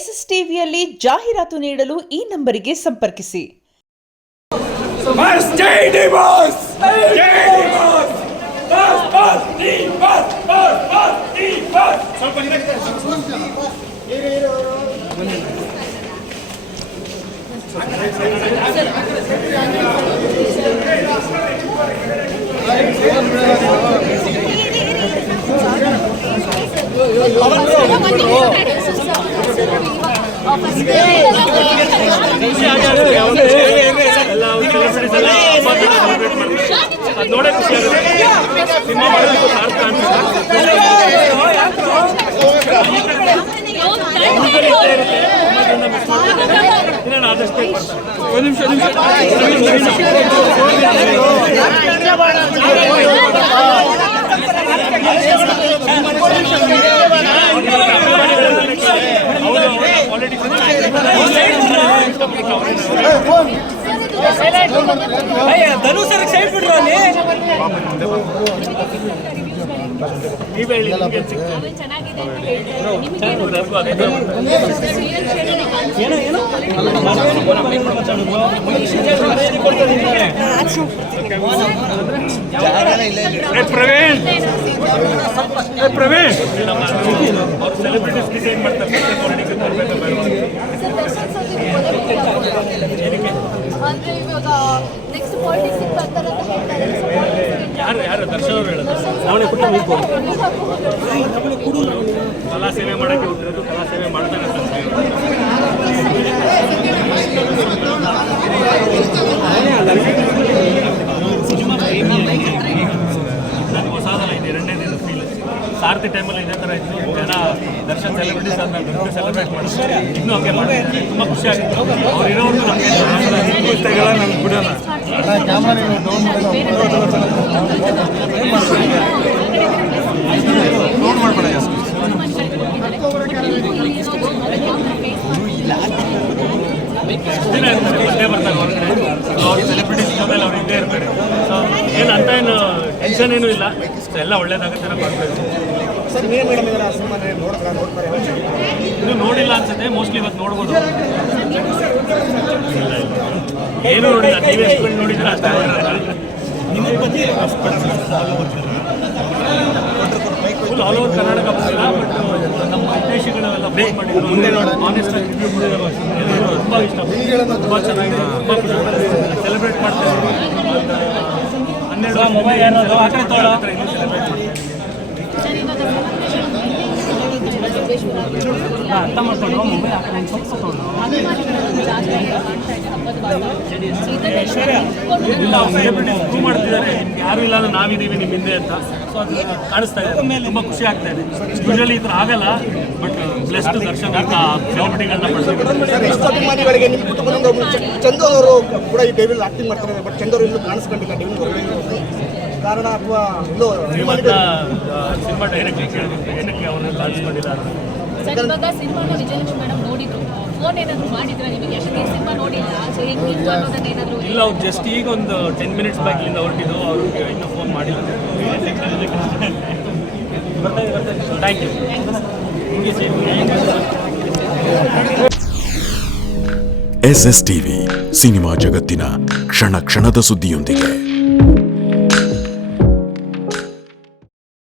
S S ಟಿವಿಯಲ್ಲಿ ಜಾಹೀರಾತು ನೀಡಲು ಈ ನಂಬರಿಗೆ ಸಂಪರ್ಕಿಸಿ. ನೋಡೇ ಖುಷಿ ಆಗುತ್ತೆ. ಸಿನಿಮಾ ಮಾಡೋದಕ್ಕೂ ಸಾರ್ಥಕ ಆದಷ್ಟು ಒಂದು ನಿಮಿಷ ಧನು ಸರ್ ಸೈಡ್ ಬಿಡ್ರು ಅಲ್ಲಿ ನೀವೇ ಹೇಳಿ. ಪ್ರವೀಣ್ ಅವ್ರು ಸೆಲೆಬ್ರಿಟೀಸ್ ಡಿಸೈನ್ ಮಾಡ್ತಾರೆ. ಯಾರು ದರ್ಶನ್ ಅವರು ಹೇಳೋದು ಕಲಾ ಸೇವೆ ಮಾಡಕ್ಕೆ ಹೋಗಿರೋದು, ಕಲಾ ಸೇವೆ ಮಾಡ್ತಾನೆ ಅಂತ ನನಗೆ ಹೊಸದಲ್ಲ ಇದು ಎರಡನೇ ದಿನ ಫೀಲ್. ಸಾರಥಿ ಟೈಮಲ್ಲಿ ಇದೇ ಥರ ಇತ್ತು. ಜನ ದರ್ಶನ್ ಸೆಲೆಬ್ರಿಟೀಸ್ ಆದ್ಮೇಲೆ ದೊಡ್ಡ ಸೆಲೆಬ್ರೇಟ್ ಮಾಡ್ತಾರೆ. ಇನ್ನೂ ಹಾಗೆ ಮಾಡ್ತಾರೆ. ತುಂಬ ಖುಷಿ ಆಗಿತ್ತು. ಅವ್ರು ಇರೋರು ನಮಗೆ ನಮ್ಗೆ ಬಿಡೋಣ. ದಿನ ಇರ್ತಾರೆ, ಬಂದೇ ಬರ್ತಾರೆ ಹೊರಗಡೆ. ಅವ್ರು ಸೆಲೆಬ್ರಿಟೀಸ್ ಜೊತೆಲಿ ಅವ್ರು ಇದ್ದೇ ಇರ್ತಾರೆ. ಸೊ ಏನು ಅಂತ ಏನು ಟೆನ್ಷನ್ ಏನೂ ಇಲ್ಲ. ಸೊ ಎಲ್ಲ ಒಳ್ಳೇದಾಗುತ್ತೆ ಥರ ಮಾಡ್ಬೇಕು. ಇನ್ನೂ ನೋಡಿಲ್ಲ ಅನ್ಸುತ್ತೆ. ಮೋಸ್ಟ್ಲಿ ಇವತ್ತು ನೋಡ್ಬೋದು. ಏನು ನೋಡಿಲ್ಲ. ನೀವೇ ಎಷ್ಟು ನೋಡಿದ್ರೆ ಅಷ್ಟೇ. ಫುಲ್ ಆಲ್ ಓವರ್ ಕರ್ನಾಟಕ ಬಂದಿಲ್ಲ. ಬಟ್ ನಮ್ಮ ವಿದೇಶಿಗಳೆಲ್ಲ ಬ್ರೇಕ್ ಮಾಡಿದ್ರು. ಆನೆಸ್ಟ್ ಆಗಿ ರಿವ್ಯೂ ಮಾಡಿದ್ರು. ತುಂಬ ಇಷ್ಟ, ತುಂಬ ಚೆನ್ನಾಗಿದೆ, ತುಂಬ ಖುಷಿ ಸೆಲೆಬ್ರೇಟ್ ಮಾಡ್ತಾರೆ. 12 ಮೊಬೈಲ್ ಏನದು ಆ ಕಡೆ ತೋಳ ಇನ್ನೂ ಸೆಲೆಬ್ರೇಟ್ ಮಾಡ್ತಾರೆ. ಅರ್ಥ ಮಾಡ್ಕೊಂಡು ಮೊಬೈಲ್ ಆ ಕಡೆ ಸ್ವಲ್ಪ ತಗೊಂಡು ಇಲ್ಲ ಸೆಲೆಬ್ರಿಟೀಸ್ ಪ್ರೂವ್ ಮಾಡ್ತಿದ್ದಾರೆ. ನಿಮ್ಗೆ ಯಾರು ಇಲ್ಲ ಅಂದ್ರೆ ನಾವಿದ್ದೀವಿ ನಿಮ್ಮ ಹಿಂದೆ ಅಂತ. ಸೊ ಅದು ಕಾಣಿಸ್ತಾ ಇದೆ. ತುಂಬ ಖುಷಿ ಆಗ್ತಾ ಇದೆ. ಯೂಶಲಿ ಈ ಥರ ಆಗಲ್ಲ. ಬಟ್ ಬ್ಲೆಸ್ಡ್ ದರ್ಶನ್ ಅಂತ ಸೆಲೆಬ್ರಿಟಿಗಳನ್ನ ಅಭಿಮಾನಿಗಳಿಗೆ ನಿಮ್ಮ ಕುಟುಂಬದಿಂದ ಚಂದು ಅವರು ಕೂಡ ಈ ಡೇವಿಲ್ ಆಕ್ಟಿಂಗ್ ಮಾಡ್ತಾರೆ. ಬಟ್ ಚಂದು ಅವರು ಇನ್ನೂ ಕಾಣಿಸ್ಕೊಂಡಿಲ್ಲ ಡೇವಿಲ್ ಕಾರಣ ಅಥವಾ ಸಿನಿಮಾ ಡೈರೆಕ್ಟ್ ಏನಕ್ಕೆ ಅವ್ರನ್ನ ಕಾಣಿಸ್ಕೊಂಡಿಲ್ಲ. ಸಿನಿಮಾನ ವಿಜಯಲಕ್ಷ್ಮಿ ಮೇಡಮ್ ನೋಡಿದ್ರು. ಫೋನ್ ಏನಾದ್ರು ಮಾಡಿದ್ರೆ ನಿಮಗೆ ಯಾಕಂದ್ರೆ ಸಿನಿಮಾ ನೋಡಿಲ್ಲ. ಸೊ ಏನಾದ್ರು ಇಲ್ಲ, ಅವ್ರು ಜಸ್ಟ್ ಈಗ ಒಂದು 10 ಮಿನಿಟ್ಸ್ ಬ್ಯಾಕ್ ಇಲ್ಲಿಂದ ಹೊರಟಿದ್ದು. ಅವ್ರಿಗೆ ಇನ್ನೂ ಫೋನ್ ಮಾಡಿಲ್ಲ. ಬರ್ತಾ thank you. SS TV cinema ಜಗತ್ತಿನ ಕ್ಷಣ ಕ್ಷಣದ ಸುದ್ದಿಯೊಂದಿಗೆ.